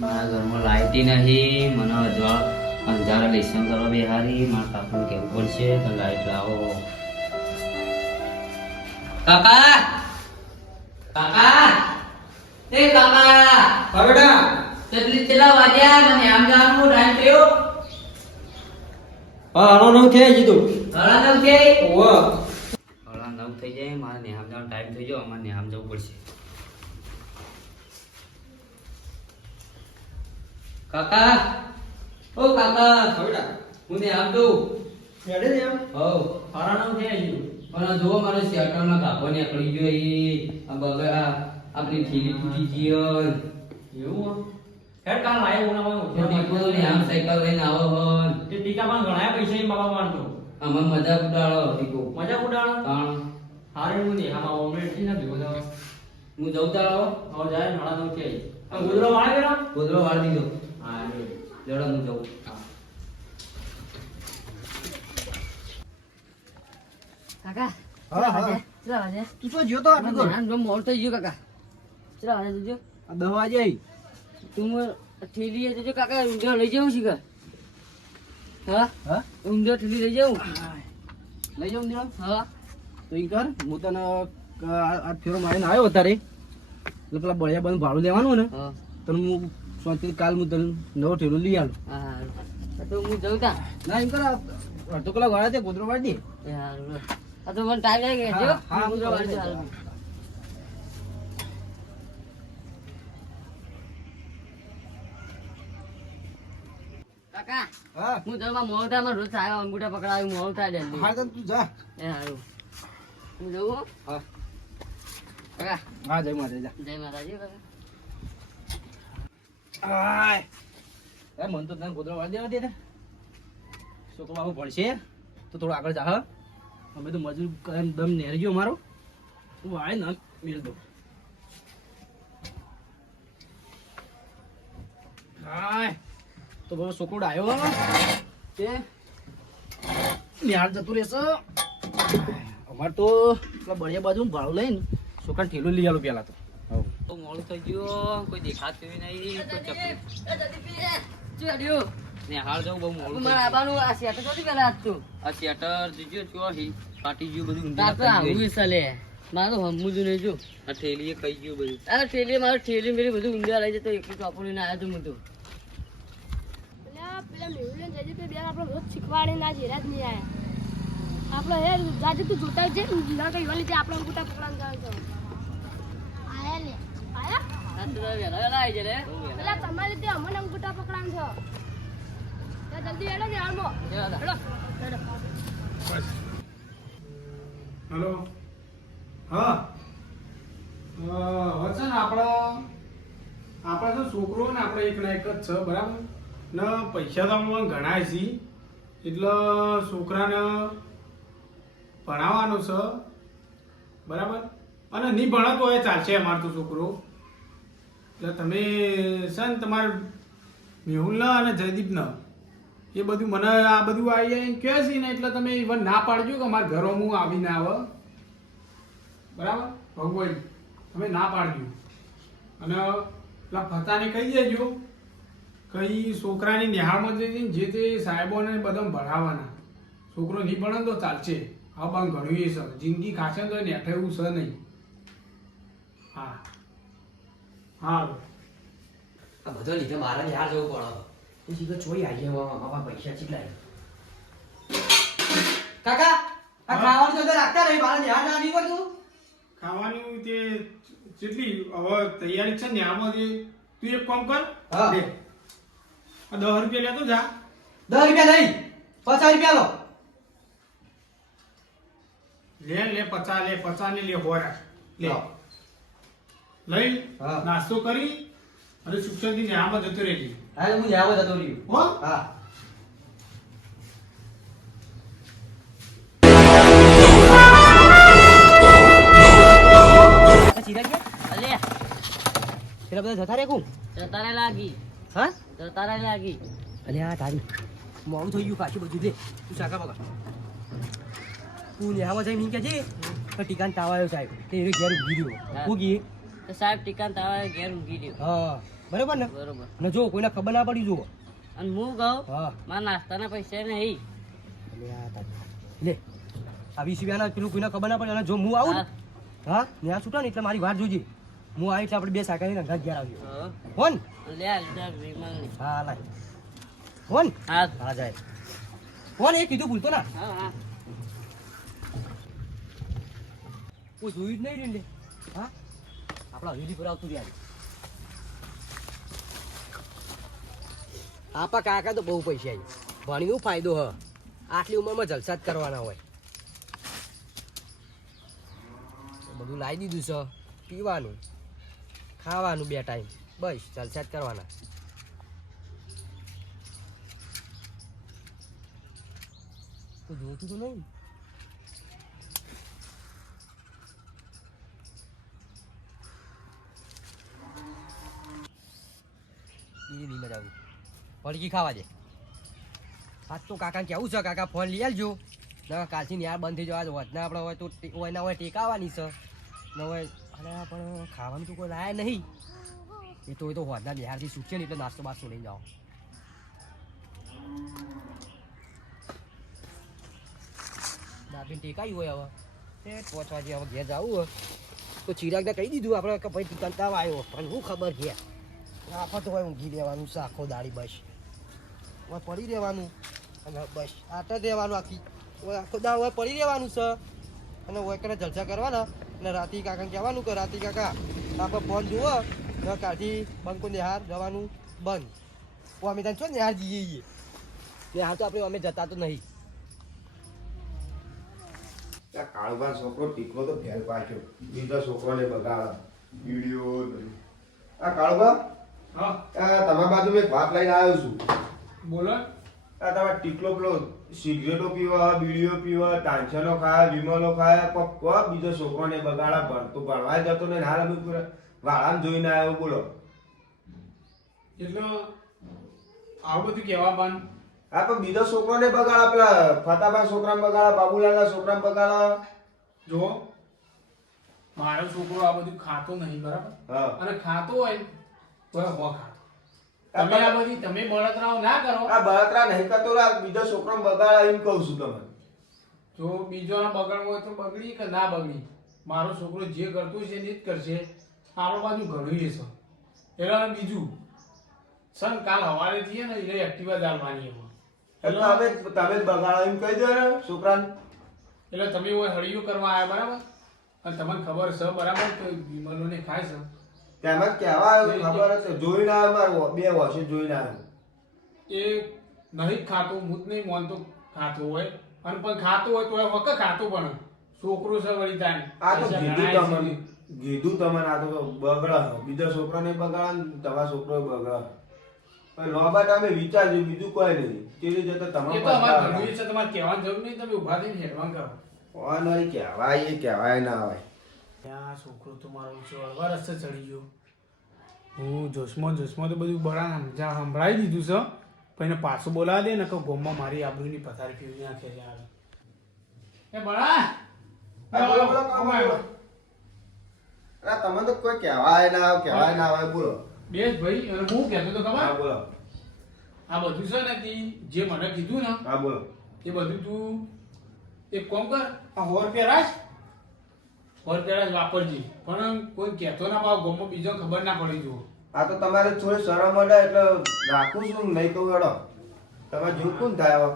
મારા ઘરમાં લાઇટી નહીં મને અજવા અંધારા લેસન કરવા બેહારી મારા કાકુને કહેવું પડશે તો લાઈટ લાવો. કાકા! કાકા! એ કાકા! હા બેટા. કેટલી કેટલા વાગ્યા? મને આમ જવાનું ટાઈમ થયો. હા નવ થયા જીતું હળા નવ થઈ ઓવા હળા નવ થઈ જાય. મારે નિહામ જવાનો ટાઈમ થઈ ગયો. અમારે નિહામ જવું પડશે. કાકા. ઓ કાકા થોડા હું નેહામ જઉં હેડે ને એમ? નવ થયા જીતું પણ જો મારો શેટરમાં કાપો નીકળી ગયો ઈ આ બગા આપણી થેલી તૂટી ગઈ એવું હેડ કાલ લાયો ઉના તો દીકરો ને આમ સાયકલ લઈને આવો હોન તે ટીકા પણ ઘણા પૈસા ઈ બાબા માનતો આમાં મજા ઉડાડો ટીકો મજા ઉડાડો? તાણ. હારે હું નહીં આમાં ઓમલેટથી ના ભેગો હું જઉં તાળો હો જાય હાડા દઉં કે આ ગુદરો વાળે બેરા ગોદડો વાળી દીધો. હા રે જડો હું. જઉં કાકા હા, હા. કેટલા વાગે તું તો જ્યો તો આટલું તો? ના, ના, મોડું થઈ ગયું કાકા. કેટલા વાગે જજો. આ દહ વાગે તું મને જજો કાકા ઊંધો લઈ જવું છે કે હા? હા? ઊંધો ઠેલી લઈ જાઉં? લઈ જાઉં નીરવ? હા. તો ઈ કર હું તને આ આ ફેરો મારીને આવ્યો અત્યારે એટલે પેલા બળિયા બંધ ભાડું લેવાનું ને. હા. તને હું શાંતિથી કાલ હું તને નવો ઠેલો લઈ આલું. હા તો હું જઉં તા ના એમ કર અડધો કલાક વાળા છે ગોદરો વાળી દે. આ તો મને ટાઈમ લાગે હા, જો. હા, હું હું જવા કરી દે કાકા હું. તમે મોડું થાય રોજ આવ્યો અંગૂઠા પકડાવ્યું થાય જલ્દી હા તું જા. એ હારું. હું જઉં હા. કાકા હા જય માતાજી જય માતાજી કાકા. આય. એ, મન તો તને ગોદરો વાળી દેવા દે ને. છોકરો બાબુ ભણશે? તો થોડો આગળ જા, હા. અમે તો મજૂર કરીને દમ નેરી ગયો મારો. હું વાળી ને મેળ દો. હાય તો બરો છોકરો આવ્યો તે નિહાળ જતું રહેશે. અમારે તો બળિયા બાજુ ભાડું લઈને છોકરાને ઠેલું લઈ આલું પેલા તો. તો મોડું થઈ ગયું કોઈ દેખાતું નહીં કોઈ ચકલી ચડ્યો જવું બહુ મોડું મારા ગયું. આબાનું આ શેટર ચોથી પેલા હતું આ શેટર જોજો જો અહીં ફાટી ગયું બધું ઊંધી તાર તો નાખાઈ આવું ગઈ. ચાલે હમું જ નહીં જો આ થેલીએ ખાઈ ગયું બધું આ ઠેલી મારું ઠેલી મેલી બધું ઊંડા લઈ જતો એકલું ચોપડીને આવ્યો તું પેલા પેલા જજે તો બેન આપણે રોજ શીખવાડે ના જેરા જ નહીં આયા આપણે હે જાજે તું જોતા જ છે ના કઈ વાલી આપણે અંગૂઠા પકડાન જાવ છો આયા લે આયા આ તો વહેલા વહેલા આવી જાય પેલા તમારી તે અમને અંગૂઠા પકડાન છો. જલ્દી હેડો ને હેડો. હેલો. હા. આપણે તો છોકરો ને આપણે એક ના એક જ છે, બરાબર? ને પૈસા તો અમે ઘણા છે એટલે છોકરાને ભણાવવાનો છે. બરાબર? અને નહીં ભણતો હોય ચાલશે અમાર તો છોકરો. એટલે તમે છે ને તમારે મેહુલના અને જયદીપના, એ બધું મને આ બધું આવી જાય કહે છે ને એટલે તમે ઇવન ના પાડજો કે અમારા ઘરો હું આવીને આવે. બરાબર? ભગવાન, તમે ના પાડજો. અને પેલા ફતાને કહી દેજો કઈ છોકરાની નિહાળમાં જઈને જે તે સાહેબોને બધા ભણાવવાના. છોકરો નહીં ભણે તો ચાલશે. હા પણ ઘણું એ છે. જિંદગી ખાશે તો ને એવું છે નહીં. હા. હા આ બધો લીધે મારે યાર જવું પડે તો સીધો ચોરી આવી જાય મારા પૈસા ચીકલાય કાકા આ? ખાવાનું તો રાખતા રહી મારે યાર ના નહીં પડતું ખાવાનું તે જેટલી હવે તૈયારી છે ને આમાં તું એક કામ કર. હા. દસ રૂપિયા લેતો જા. દસ રૂપિયા નહીં પચાસ રૂપિયા લો. લે લે પચાસ લે પચાસ ને લે હોરા. લે. લઈ. નાસ્તો કરી અને શિક્ષણથી ન્યામાં જતો રહેજે. હા હું નિહાળ જતો રહ્યું. હો? હા. અલે પેલા બધા જતા રે કું જતારે લાગી. હા? જતારે લાગી. અલ્યા તારી મોડું થઈ ગયું પાછું બધું દે. તું શાકા બગા તું ન્યામાં જઈને મીન કે છે? ટીકાન તાવ સાહેબ. તે ઘેર હું. તો સાહેબ ટીકાન તાવા ઘેર ઊંઘી ગયો હા બરાબર ને? બરાબર. ને જો કોઈને ખબર ના પડી જુઓ. અને હું કહું હા. મારા નાસ્તાના પૈસા નહીં લે આ વીસ રૂપિયાના પેલું કોઈને ખબર ના પડે અને જો હું આવું ને? હા. ત્યાં છૂટા ને એટલે મારી વાત જોજે. હું આવી એટલે આપણે બે સાયકલ લઈને ઘર ઘેર આવ્યો ફોન લે આ હા લાય. ફોન હા. હા જાય. ફોન એ કીધું ભૂલતો ના. હા હા. કોઈ જોયું જ નહીં રે હા? આપણા હવેલી પર આવતું રહ્યા આપા કાકા તો બહુ પૈસા છે. ભણ્યું ફાયદો હ. આટલી ઉંમરમાં જલસા જ કરવાના હોય. બધું લાવી દીધું છે. પીવાનું. ખાવાનું બે ટાઈમ બસ જલસા જ કરવાના. તો જોતું તો નહીં. બીજી મજા આવી. પડકી ખાવા દે. આજ તો કાકા કેવું છે? કાકા, ફોન લઈ આવજો ના, કાલથી યાર બંધ થઈ જવા દો. વધના આપણે હોય તો હોય ના હોય ટેકાવાની છે. ન હોય અરે, પણ ખાવાનું તો કોઈ લાયા નહીં. એ તો એ તો હોદના બિહારથી સૂચે ને એટલે નાસ્તો બાસ્તો લઈને જાઓ. દાબીને ટેકાઈ હોય હવે. એ જે હવે ઘેર જવું હોય. તો ચિરાગને કહી દીધું આપણે કે ભાઈ તું કંટાળો આવ્યો. પણ હું ખબર ઘેર આફત હોય ઊંઘી રહેવાનું છે આખો દાડી બસ. હોય પડી રહેવાનું. અને બસ આટ જ રહેવાનું આખી. હોય આખો દાડ હોય પડી રહેવાનું છે. અને હોય કરે જલસા કરવાના. અને રાતી કાકાને કહેવાનું કે રાતી કાકા આપણે ફોન જુઓ. ને કાલથી બંકો નિહાર જવાનું બંધ. અમે તને છો નિહાર જઈએ છીએ નિહાર તો આપણે અમે જતા તો નહીં. આ છોકરો ટીકલો તો ફેર પાછો બીજા છોકરોને બગાડ વીડિયો આ આ તમારા બાજુ એક વાત લઈને આવ્યો છું. બોલો. આ તમારે ટીકલો પેલો સિગરેટો પીવા બીડીઓ પીવા ટાંચનો ખાય વિમલો ખાય કોક બીજો છોકરોને બગાડા ભણતો ભણવા જતો ને હાલ અમે પૂરા વાળાને જોઈને આવ્યો બોલો. એટલે આવું બધું કહેવા બાન? હા પણ બીજો છોકરોને બગાડા પેલા ફતાભાઈ છોકરાને બગાડા બાબુલાલના છોકરાને બગાડા. જો મારો છોકરો આ બધું ખાતો નહીં બરાબર? હા. અને ખાતો હોય તો ખાતો તમે આ બધી તમે બળતરાઓ ના કરો. આ બળતરા નહીં કરતો લા બીજો છોકરાને બગાડા એમ કહું છું તમને. જો બીજોનો બગડવો હોય તો બગડી કે ના બગડી? મારો છોકરો જે કરતો છે એ જ કરશે. આપણો બાજુ ઘણું છે. એટલે બીજું. સન કાલ હવારે થઈએ ને એટલે એક્ટિવા ચાલવાની એમાં. એટલે તમે તમે બગાડો એમ કહી દો ને છોકરાને. એટલે તમે હોય હળિયું કરવા આવ્યા બરાબર? અને તમને ખબર છે બરાબર વિમલોને ખાય છે? તેમાં કહેવા આવ્યો ખબર છે. જોઈને આવ્યો મારું બે વર્ષે જોઈને આવ્યો એ નહીં ખાતો હું જ નહીં માનતો ખાતું હોય. અને પણ ખાતું હોય તો એ વખત ખાતું પણ છોકરો છે વળી તાને આ તો કીધું તમને. કીધું તમને આ તો બગડા બીજા છોકરાને બગડા તમારા છોકરો બગડા લોબા ટાઈમે વિચારજો બીજું કોઈ નહીં. તેની જતા એ તો અમારે ઘરનું છે તમારે કહેવાની જરૂર નહીં તમે ઊભા થઈને હેડવાન કરો. ઓનરી કહેવાય એ કહેવાય ના હોય. ત્યાં છોકરો તો મારો રસ્તે ચડી ગયો. હું જોશમાં જોશમાં તો બધું બળા સમજા સંભળાવી દીધું છે. પણ એને પાછું બોલાવી દે ને કે ગોમમાં મારી આબરૂની પથારી પીવી નાખે છે આવે એ બળા! તમે તો કોઈ કહેવાય ના આવે કહેવાય ના આવે બોલો. બેસ ભાઈ અને હું કહેતો તો હા ખબર બોલો. આ બધું છે ને તે જે મને કીધું ને હા બોલો. એ બધું તું એક કોમ કર આ હોર પેરાજ હોર જ વાપરજી. પણ કોઈ કહેતો ના ભાવ ગમો બીજો ખબર ના પડી જુઓ. આ તો તમારે થોડી શરમ મળે એટલે રાખું છું નહીં કહું અડો તમે જેવું કોણ થાય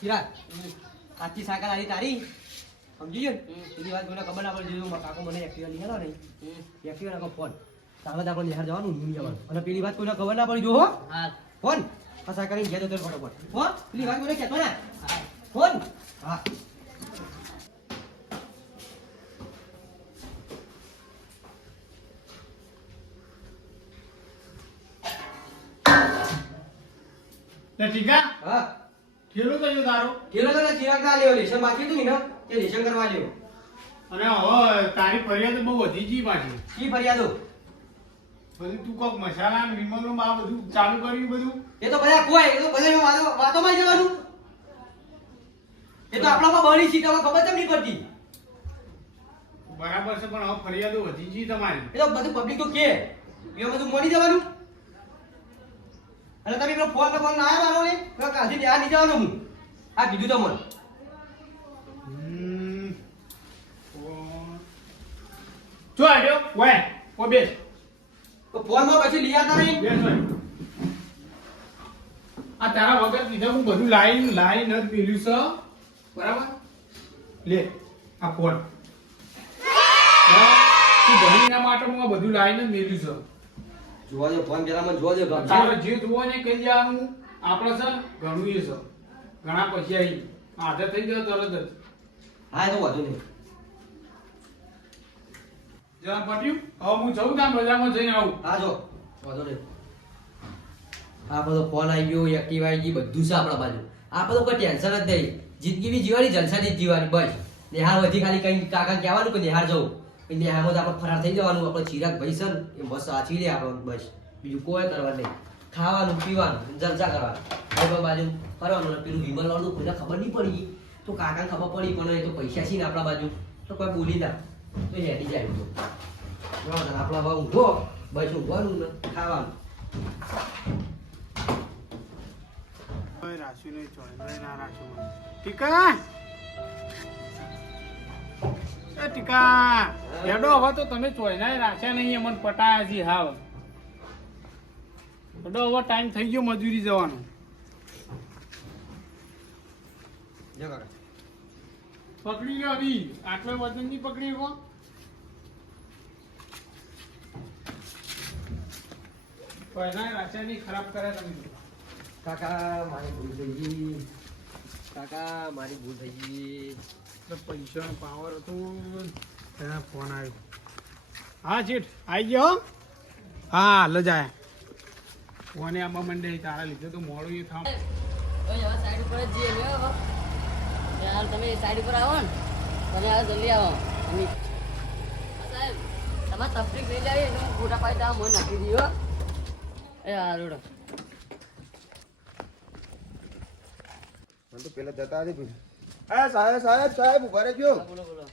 ચિરાગ આજથી સાયકલ આવી તારી? સમજી ગયો? ને એની વાત મને ખબર ના પડી જો કાકો મને એક્ટિવા લઈ આવ્યો નહીં એક્ટિવા નાખો ફોન. તારે જ આપણે નિહાર જવાનું નહીં જવાનું અને પેલી વાત કોઈને ખબર ના પડી જો હો. હા. ફોન. આ કરી લઈને તો રહે ફટાફટ. હો પેલી વાત કહેતો ને? ફોન? હા. ટીકા હા. ખેલું કયું તારું. કેલો તો ચિરાગ ના લેવો લેશન બાકી હતું ને તે લેશન કરવા લેવો અને હવે તારી ફરિયાદ બહુ વધી ગઈ પાછી. શી ફરિયાદો? બધું તું કોક મસાલા ને વિમલ આ બધું ચાલુ કર્યું બધું? એ તો બધા કોઈ એ તો બધા વાતો વાતોમાં જવાનું એ તો આપણામાં બળી સીટામાં ખબર કેમ નહીં પડતી? બરાબર છે પણ હવે ફરિયાદો વધી ગઈ તમારી. એ તો બધું પબ્લિક તો કે. એ બધું મોડી જવાનું. અને તમે પેલો ફોન ફોન ના આવ્યો ને પેલો કાલથી ત્યાં નહીં જવાનું હું. આ કીધું તો મને. હમ. ફોન. જો આવ્યો ઓય ઓ બેસ. તો ફોનમાં પછી લઈ આવતા નહીં? આ તારા વગર કીધા હું બધું લાઈન લાઈન જ મેલ્યું છે. બરાબર? લે આ ફોન તું ભણીના માટે હું આ બધું લાઈન જ મેલ્યું છે. જોવા દે ફોન પેલા મને જોવા દે તારે જે જોવો ને કહી દેવાનું. આપણે છે ઘણું એ છે. ઘણા પછી આવી આદત થઈ ગયો તરત જ. હા તો વધુ નહીં. જરા પટ્યું, હવે હું જઉં ત્યાં બજારમાં જઈને આવું. હા, જો. વાંધો નહીં. આ બધો ફોન આવી ગયો એક્ટિવ આવી ગઈ, બધું છે આપણા બાજુ. આ બધું કોઈ ટેન્શન જ નહીં. જિંદગી બી જીવાની જલસાથી જ જીવાની, બસ. નેહાર વધી ખાલી કઈ કાકા કહેવાનું કે નેહાર જવું. એ નિહારમાં તો આપણે ફરાર થઈ જવાનું. આપણે ચિરાગ ભાઈ સર એ બસ સાચવી લે આપણે, બસ. બીજું કોઈ કરવાનું નહીં. ખાવાનું, પીવાનું, જલસા કરવાનું. હવે બાજુ કરવાનું અને પેલું વિમલ વાળું કોઈને ખબર નહીં પડી. તો કાકાને ખબર પડી, પણ એ તો પૈસા છે ને આપણા બાજુ. તો કોઈ બોલી ના. તો હેડી જાય તો આપણા ભાવ ઊંઘો બસ ઊંઘવાનું ને ખાવાનું. રાશિ નહીં ચોય ના રાશિ ટીકા! એ ટીકા! હેડો હવે તો તમે ચોયના રાખ્યા નહીં અમને પટાયા છે હાવ. હેડો હવે ટાઈમ થઈ ગયો મજૂરી જવાનો. પકડી લો અભી. આટલો વજન નહીં પકડી શકો ખરાબ કરે તમે? કાકા મારી ભૂલ થઈ ગઈ. કાકા મારી ભૂલ થઈ ગઈ. પૈસાનો પાવર હતો. તેના ફોન આવ્યો. હા શેઠ આવી ગયો હો? હા હાલ જ આયા ફોને આમાં મંડે તારા લીધે તો મોડું એ થામ સાઈડ ઉપર જ જઈએ યાર તમે સાઈડ ઉપર આવો ને. તમે આવો જલ્દી આવો. સાહેબ તમારે તફરીક લઈ જાય એટલે હું ખોટા પાડી દઉં મને નાખી દઈએ હારું મને તો પેલા જતા હતી ભાઈ એ સાહેબ સાહેબ સાહેબ ઊભા રહેજો. બોલો બોલો.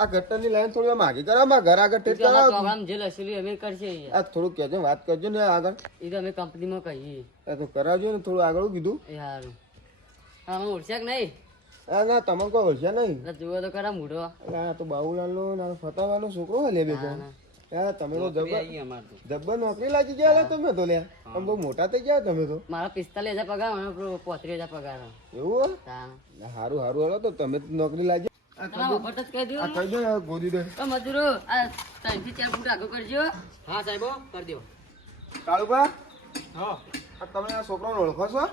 આ ગટરની લાઈન થોડી આમ આગી કરાવો ઘર આગળ ટેટ કરાવો. પ્રોગ્રામ જે લસેલું અમે કરશે આ થોડું કહેજો વાત કરજો ને આગળ. એ તો અમે કંપનીમાં કહીએ. આ તો કરાવજો ને થોડું આગળ કીધું. એ હા હું ઓળખ્યા કે નહીં? આ ના તમે કોઈ ઓળખ્યા નહીં. જુઓ તો ખરા મૂઢો. આ તો બાબુલાલનો ને ફતાવાનો છોકરો હોય લે ના, ના. યાર તમે તો નોકરી જબ્બર નોકરી લાગી ગયા તમે તો લે. આમ બહુ મોટા થઈ ગયા તમે તો. મારા પિસ્તાલીસ હજાર પગાર મને પોત્રીસ હજાર પગાર. એવું હારું હારું હાલો તો તમે નોકરી લાગી આ તમારા વખત જ કહી આ દઉં કહી દો ને, આ ગોદી દે. તો મજૂરો આ ત્રણથી ચાર ફૂટ આગળ કરજો. હા સાહેબો કરી દો હા. તમે આ છોકરાને ઓળખો છો?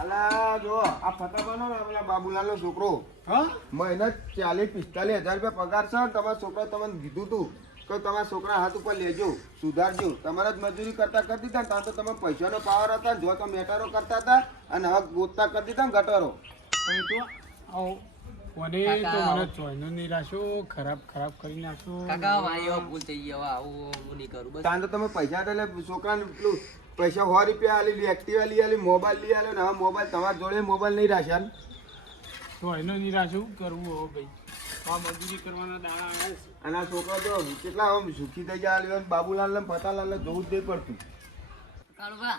અલા જો આ ફતાબાનો ને પેલા બાબુલાલનો છોકરો. હા? મહિના ચાલીસ પિસ્તાલીસ હજાર રૂપિયા પગાર છે તમારા છોકરા તમને કીધું તું કે તમારા છોકરા હાથ ઉપર લેજો સુધારજો. તમારા જ મજૂરી કરતા કરી દીધા ત્યાં તો તમે પૈસાનો પાવર હતા જો તમે મેટરો કરતા હતા અને હવે ગોતતા કરી દીધા ને ગટરો. પણ તો આવો કોને તો મને નિરાશો ખરાબ ખરાબ કરી નાખશો. કાકા મારી ભૂલ થઈ આવું હું નહીં કરું બસ. ત્યાં તો તમે પૈસા એટલે છોકરાને પેલું પૈસા સો રૂપિયા આલી એક્ટિવા લઈ આલી મોબાઈલ લઈ આલ્યો ને હવે મોબાઈલ તમારા જોડે મોબાઈલ નહીં રાખ્યા તો એનો નહીં શું કરવું હવે ભાઈ. આ મજૂરી કરવાના દાડા આવે અને આ છોકરા તો કેટલા આમ સુખી થઈ ગયા બાબુલાલ ને ફતાલાલ જોવું જ નહીં પડતું. કાળુભા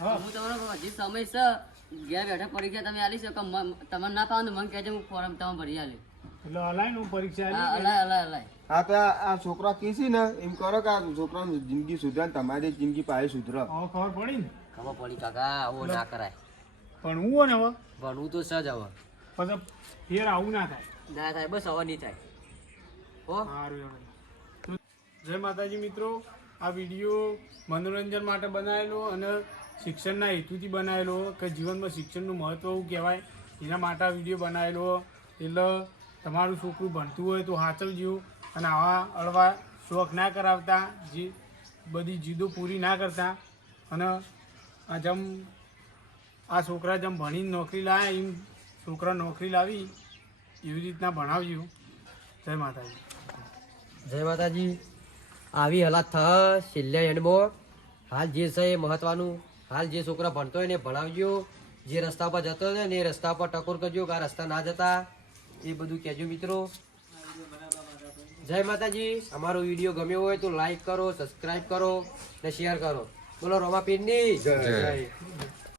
હા. હું તમારો હજી સમય છે ઘેર બેઠા પરીક્ષા તમે આલી શકો. તમને ના પાવ મને કહેજો હું ફોર્મ તમે ભરી આલી. એટલે હલાય હું પરીક્ષા હા આલી અલાય અલાય અલાય હા તો આ છોકરા કીસી ને? એમ કરો કે આ છોકરાની જિંદગી સુધરે તમારી જિંદગી પાસે સુધરે. ખબર પડી ને? ખબર પડી કાકા આવું ના કરાય. ભણવું હું હોય ને હવે? ભણવું તો સજ હવે. પછી ફેર આવું ના થાય. ના થાય બસ હવે નહીં થાય. હો? સારું જય માતાજી મિત્રો. આ વીડિયો મનોરંજન માટે બનાવેલો અને શિક્ષણના હેતુથી બનાવેલો કે જીવનમાં શિક્ષણનું મહત્ત્વ શું કહેવાય એના માટે આ વીડિયો બનાવેલો. એટલે તમારું છોકરું ભણતું હોય તો સાચવજો અને આવા અળવા શોખ ના કરાવતા, જે બધી જીદો પૂરી ના કરતા. અને આ જેમ આ છોકરા જેમ ભણીને નોકરી લાવે એમ છોકરા નોકરી લાવી, એવી રીતના ભણાવજો જય માતાજી. જય માતાજી. આવી હલાત થા, છેલ્લે હાલ જે છે એ મહત્વનું. હાલ જે છોકરા ભણતો હોય ને ભણાવજો. જે રસ્તા પર જતો હોય ને એ રસ્તા પર ટકોર કરજો કે આ રસ્તા ના જતા. એ બધું કહેજો મિત્રો. જય માતાજી. અમારો વીડિયો ગમ્યો હોય તો લાઈક કરો સબસ્ક્રાઈબ કરો ને શેર કરો. બોલો રોમા રોમાપીરની જય.